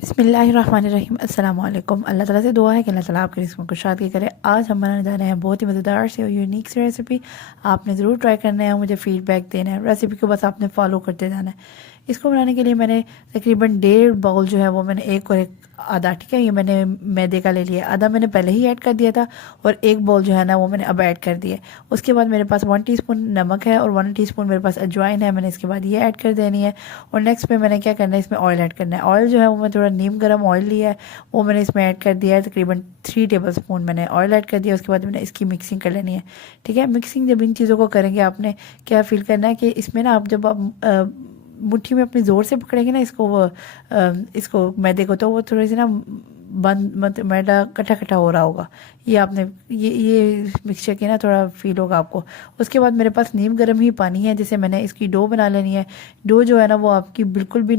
बिस्मिल्लाहिर्रहमानिर्रहीम अस्सलाम वालेकुम। अल्लाह ताला से दुआ है कि अल्लाह ताला आपके रिस्क में कुशाद की करे। आज हम बनाने जा रहे हैं बहुत ही मज़ेदार सी और यूनिक सी रेसिपी। आपने ज़रूर ट्राई करना है, मुझे फ़ीडबैक देना है। रेसिपी को बस आपने फॉलो करते जाना है। इसको बनाने के लिए मैंने तकरीबन 1.5 बाउल जो है वो मैंने एक और एक आधा, ठीक है, ये मैंने मैदे का ले लिया। आधा मैंने पहले ही ऐड कर दिया था और एक बाउल जो है ना वो मैंने अब ऐड कर दिया। उसके बाद मेरे पास 1 टीस्पून नमक है और 1 टीस्पून मेरे पास अजवाइन है। मैंने इसके बाद ये ऐड कर देनी है। और नेक्स्ट में मैंने क्या करना है, इसमें ऑयल ऐड करना है। ऑयल जो है वो मैं थोड़ा नीम गर्म ऑयल लिया है, वो मैंने इसमें ऐड कर दिया है। तकरीबन 3 टेबल स्पून मैंने ऑयल ऐड कर दिया। उसके बाद मैंने इसकी मिक्सिंग कर लेनी है, ठीक है। मिक्सिंग जब इन चीज़ों को करेंगे आपने क्या फील करना है कि इसमें ना आप जब आप मुट्ठी में अपनी ज़ोर से पकड़ेंगे ना इसको मैदे को, तो वो थोड़ी सी ना बंद मत मैदा कटा कटा हो रहा होगा। ये आपने ये मिक्सचर की ना थोड़ा फील होगा आपको। उसके बाद मेरे पास नीम गर्म ही पानी है जिसे मैंने इसकी डो बना लेनी है। डो जो है ना वो आपकी बिल्कुल भी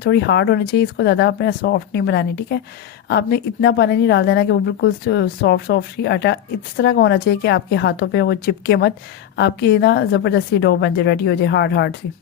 थोड़ी हार्ड होनी चाहिए। इसको ज़्यादा आपने सॉफ्ट नहीं बनानी, ठीक है। आपने इतना पानी नहीं डाल देना कि वो बिल्कुल सॉफ्ट सॉफ्ट ही आटा इस तरह का होना चाहिए कि आपके हाथों पे वो चिपके मत, आपकी ना ज़बरदस्ती डो बन जाए, रेडी हो जाए हार्ड हार्ड सी।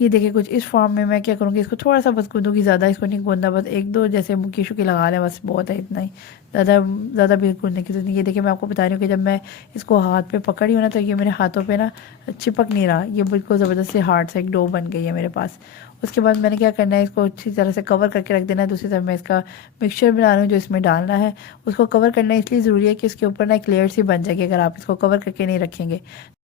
ये देखिए कुछ इस फॉर्म में मैं क्या करूँगी, इसको थोड़ा सा बस गूंदूंगी, ज़्यादा इसको नहीं गूंदना, बस एक दो जैसे मुक्की शुकी लगा लें, बस बहुत है इतना ही। ज़्यादा ज़्यादा भी गूंदने की जरूरत नहीं। ये देखिए मैं आपको बता रही हूँ कि जब मैं इसको हाथ पे पकड़ी हूँ ना तो ये मेरे हाथों पे ना चिपक नहीं रहा, ये बिल्कुल ज़बरदस्त से हार्ड सा एक डो बन गई है मेरे पास। उसके बाद मैंने क्या करना है, इसको अच्छी तरह से कवर करके रख देना है। दूसरी तरफ मैं इसका मिक्सचर बना रही हूँ जो इसमें डालना है। उसको कवर करना इसलिए ज़रूरी है कि इसके ऊपर ना एक लेयर सी बन जाएगी अगर आप इसको कवर करके नहीं रखेंगे।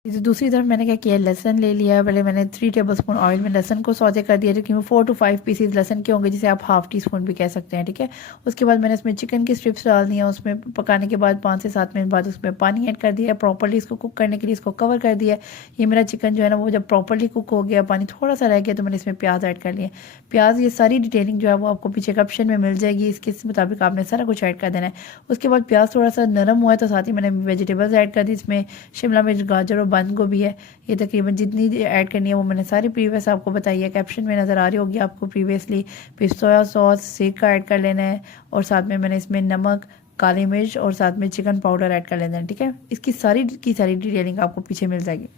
इसे दूसरी तरफ मैंने क्या किया, लहसन ले लिया है। पहले मैंने 3 टेबल स्पून ऑयल में लहसन को सौते कर दिया, क्योंकि 4 to 5 पीसीज लहसन के होंगे, जिसे आप हाफ टी स्पून भी कह सकते हैं, ठीक है। उसके बाद मैंने इसमें चिकन की स्ट्रिप्स डाल दी हैं। उसमें पकाने के बाद 5 से 7 मिनट बाद उसमें पानी ऐड कर दिया, प्रॉपर्ली इसको कुक करने के लिए इसको कवर कर दिया। ये मेरा चिकन जो है ना वो जब प्रॉपर्ली कुक हो गया, पानी थोड़ा सा रह गया, तो मैंने इसमें प्याज ऐड कर लिया। प्याज, ये सारी डिटेलिंग जो है वो आपको पीछे कैप्शन में मिल जाएगी, इसके मुताबिक आपने सारा कुछ ऐड कर देना है। उसके बाद प्याज थोड़ा सा नरम हुआ है तो साथ ही मैंने वेजिटेबल्स ऐड कर दी। इसमें शिमला मिर्च, गाजर और बंद गोभी है। ये तकरीबन जितनी ऐड करनी है वो मैंने सारी प्रीवियस आपको बताई है, कैप्शन में नज़र आ रही होगी आपको प्रीवियसली। फिर सोया सॉस सीख का ऐड कर लेना है और साथ में मैंने इसमें नमक, काली मिर्च और साथ में चिकन पाउडर ऐड कर लेना है, ठीक है। इसकी सारी की सारी डिटेलिंग आपको पीछे मिल जाएगी।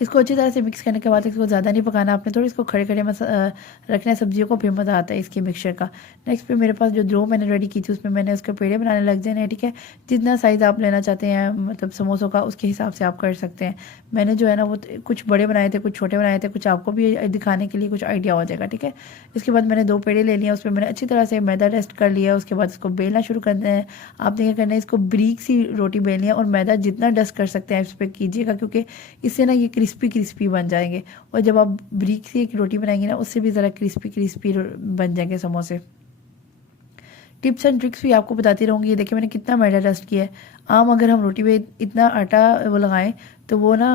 इसको अच्छी तरह से मिक्स करने के बाद इसको ज़्यादा नहीं पकाना आपने, थोड़ी इसको खड़े खड़े रखना है सब्जियों को, फिर मज़ा आता है इसके मिक्सचर का। नेक्स्ट पे मेरे पास जो डो मैंने रेडी की थी उसमें मैंने उसके पेड़े बनाने लग जाने हैं, ठीक है। जितना साइज़ आप लेना चाहते हैं मतलब समोसों का, उसके हिसाब से आप कर सकते हैं। मैंने जो है ना वो कुछ बड़े बनाए थे, कुछ छोटे बनाए थे, कुछ आपको भी दिखाने के लिए कुछ आइडिया हो जाएगा, ठीक है। इसके बाद मैंने 2 पेड़े ले लिए, उसमें मैंने अच्छी तरह से मैदा टेस्ट कर लिया। उसके बाद इसको बेलना शुरू करना है। आपने क्या करना है, इसको ब्रीक सी रोटी बेलनी है और मैदा जितना डस्ट कर सकते हैं इस पर कीजिएगा, क्योंकि इससे ना ये क्रिस्पी क्रिस्पी बन जाएंगे। और जब आप ब्रीक से एक रोटी बनाएंगे ना उससे भी ज़रा क्रिस्पी क्रिस्पी बन जाएंगे समोसे। टिप्स एंड ट्रिक्स भी आपको बताती रहूँगी। ये देखिए मैंने कितना मैदा डस्ट किया है। आम अगर हम रोटी पे इतना आटा वो लगाएं तो वो ना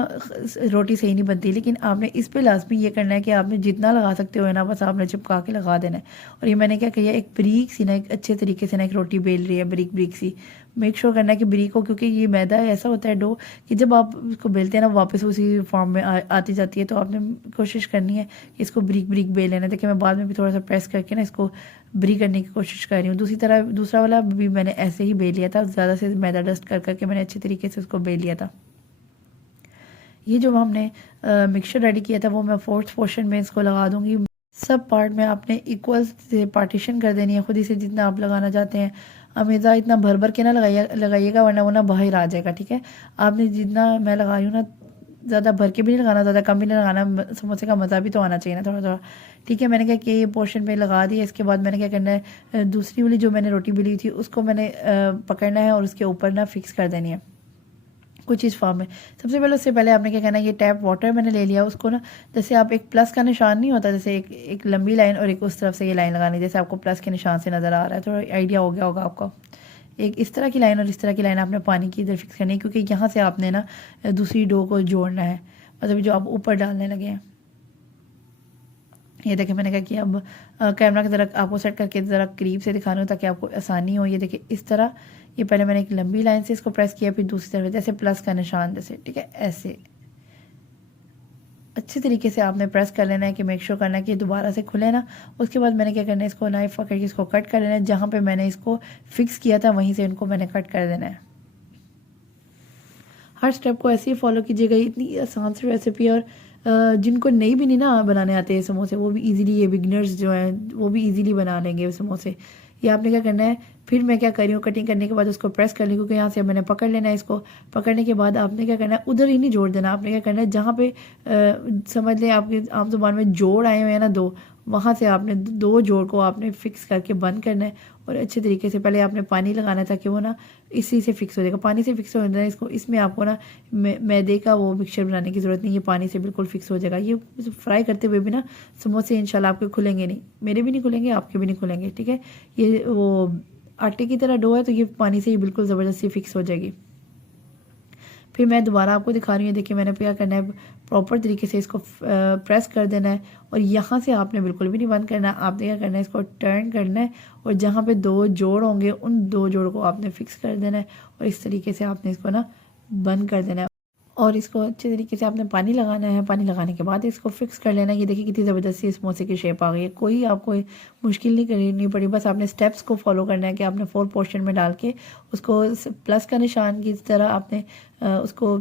रोटी सही नहीं बनती, लेकिन आपने इस पे लाजमी ये करना है कि आपने जितना लगा सकते हो ना बस आपने चिपका के लगा देना है। और ये मैंने क्या किया, एक ब्रीक सी ना एक अच्छे तरीके से ना एक रोटी बेल रही है, ब्रीक ब्रीक सी। मेक श्योर करना है कि ब्रीक हो, क्योंकि ये मैदा ऐसा होता है डो कि जब आप इसको बेलते हैं ना वापस उसी फॉर्म में आती जाती है। तो आपने कोशिश करनी है कि इसको ब्रीक ब्रीक बेल लेना। देखिए मैं बाद में भी थोड़ा सा प्रेस करके ना इसको ब्रीक करने की कोशिश कर रही हूँ। दूसरा वाला भी मैंने ऐसे ही बेल लिया था, ज़्यादा से मैदा डस्ट कर करके मैंने अच्छी तरीके से उसको बेल लिया था। ये जो हमने मिक्सचर रेडी किया था वो मैं फोर्थ पोर्शन में इसको लगा दूंगी। सब पार्ट में आपने इक्वल से पार्टीशन कर देनी है खुद ही से, जितना आप लगाना चाहते हैं। हमेशा इतना भर भर के ना लगाइएगा वरना वो ना बाहर आ जाएगा, ठीक है। आपने जितना मैं लगा रही हूँ ना, ज़्यादा भर के भी नहीं लगाना, ज़्यादा कम भी नहीं लगाना, समोसे का मज़ा भी तो आना चाहिए ना थोड़ा थोड़ा, ठीक है। मैंने क्या किया, ये पोर्शन पे लगा दिया। इसके बाद मैंने क्या करना है, दूसरी वाली जो मैंने रोटी बेली थी उसको मैंने पकड़ना है और उसके ऊपर ना फिक्स कर देनी है कुछ इस फॉर्म में। सबसे पहले उससे पहले आपने क्या करना है, ये टैप वाटर मैंने ले लिया, उसको ना जैसे आप एक प्लस का निशान नहीं होता, जैसे एक लंबी लाइन और एक उस तरफ से ये लाइन लगानी, जैसे आपको प्लस के निशान से नज़र आ रहा है, थोड़ा आइडिया हो गया होगा आपको। एक इस तरह की लाइन और इस तरह की लाइन आपने पानी की इधर फिक्स करनी है, क्योंकि यहाँ से आपने ना दूसरी डो को जोड़ना है, मतलब जो आप ऊपर डालने लगे हैं। ये देखिए मैंने क्या किया, अब कैमरा की तरह आपको सेट करके ज़रा करीब से दिखाना हो ताकि आपको आसानी हो। ये देखिए इस तरह, ये पहले मैंने एक लंबी लाइन से इसको प्रेस किया, फिर दूसरी तरफ जैसे प्लस का निशान जैसे, ठीक है, ऐसे अच्छी तरीके से आपने प्रेस कर लेना है कि मेक श्योर करना है कि दोबारा से खुले ना। उसके बाद मैंने क्या करना है, इसको नाइफ पकड़ के इसको कट कर लेना है। जहाँ पे मैंने इसको फिक्स किया था वहीं से इनको मैंने कट कर देना है। हर स्टेप को ऐसे ही फॉलो कीजिएगा, इतनी आसान सी रेसिपी और जिनको नहीं भी नहीं ना बनाने आते हैं समोसे, वो भी इजीली, ये बिगनर्स जो हैं वो भी इजीली बना लेंगे समोसे। ये आपने क्या करना है, फिर मैं क्या कर रही हूँ, कटिंग करने के बाद उसको प्रेस कर ली, क्योंकि यहाँ से मैंने पकड़ लेना है इसको। पकड़ने के बाद आपने क्या करना है, उधर ही नहीं जोड़ देना, आपने क्या करना है जहाँ पे समझ लें आपकी आम जुबान में जोड़ आए हुए हैं ना दो, वहाँ से आपने दो जोड़ को आपने फिक्स करके बंद करना है। और अच्छे तरीके से पहले आपने पानी लगाना है ताकि वो ना इसी से फिक्स हो जाएगा, पानी से फिक्स हो जाना है इसको। इसमें आपको ना मैदे का वो मिक्सचर बनाने की ज़रूरत नहीं, ये पानी से बिल्कुल फिक्स हो जाएगा। ये फ्राई करते हुए भी ना समोसे इंशाल्लाह आपके खुलेंगे नहीं, मेरे भी नहीं खुलेंगे, आपके भी नहीं खुलेंगे, ठीक है। ये वो आटे की तरह डो है तो ये पानी से ही बिल्कुल ज़बरदस्ती फिक्स हो जाएगी। फिर मैं दोबारा आपको दिखा रही हूँ, देखिए मैंने क्या करना है, प्रॉपर तरीके से इसको प्रेस कर देना है। और यहाँ से आपने बिल्कुल भी नहीं बंद करना, आपने क्या करना है, इसको टर्न करना है और जहाँ पे दो जोड़ होंगे उन दो जोड़ को आपने फिक्स कर देना है। और इस तरीके से आपने इसको ना बंद कर देना है और इसको अच्छे तरीके से आपने पानी लगाना है। पानी लगाने के बाद इसको फिक्स कर लेना है। ये देखिए कितनी ज़बरदस्ती समोसे की शेप आ गई है, कोई आपको मुश्किल नहीं करनी पड़ी, बस आपने स्टेप्स को फॉलो करना है कि आपने 4 पोर्शन में डाल के उसको प्लस का निशान की तरह आपने उसको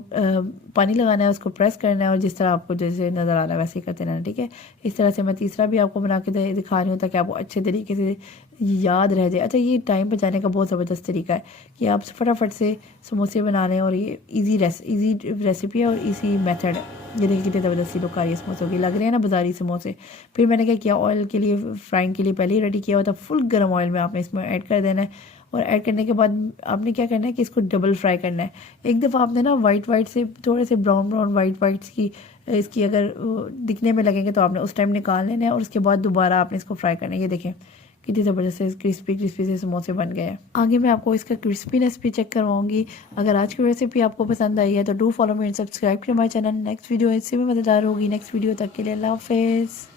पानी लगाना है, उसको प्रेस करना है और जिस तरह आपको जैसे नज़र आ रहा है वैसे ही करते रहना, ठीक है। इस तरह से मैं तीसरा भी आपको बना के दिखा रही हूँ ताकि आपको अच्छे तरीके से याद रह जाए। अच्छा, ये टाइम बचाने का बहुत ज़बरदस्त तरीका है कि आप फटाफट से समोसे बना लें और ये इजी रेसिपी है और इजी मेथड है। ये देखिए कितने ज़बरदस्ती लुक आ रही है समोसों की, लग रहे हैं ना बाजारी समोसे। फिर मैंने क्या किया, ऑयल के लिए फ्राइंग के लिए पहले ही रेडी किया हुआ था, फुल गर्म ऑयल में आपने इसमें ऐड कर देना है। और ऐड करने के बाद आपने क्या करना है कि इसको डबल फ्राई करना है। एक दफ़ा आपने ना वाइट से थोड़े से ब्राउन वाइट्स की इसकी अगर दिखने में लगेंगे तो आपने उस टाइम निकाल लेना है और उसके बाद दोबारा आपने इसको फ्राई करना है। ये देखें कितनी ज़बरदस्त क्रिस्पी से समोसे बन गए हैं। आगे मैं आपको इसका क्रिस्पीनेस भी चेक करवाऊंगी। अगर आज की रेसिपी आपको पसंद आई है तो do follow me and subscribe to my channel. Next video इससे भी मज़ेदार होगी। नेक्स्ट वीडियो तक के लिए अल्लाह हाफिज़।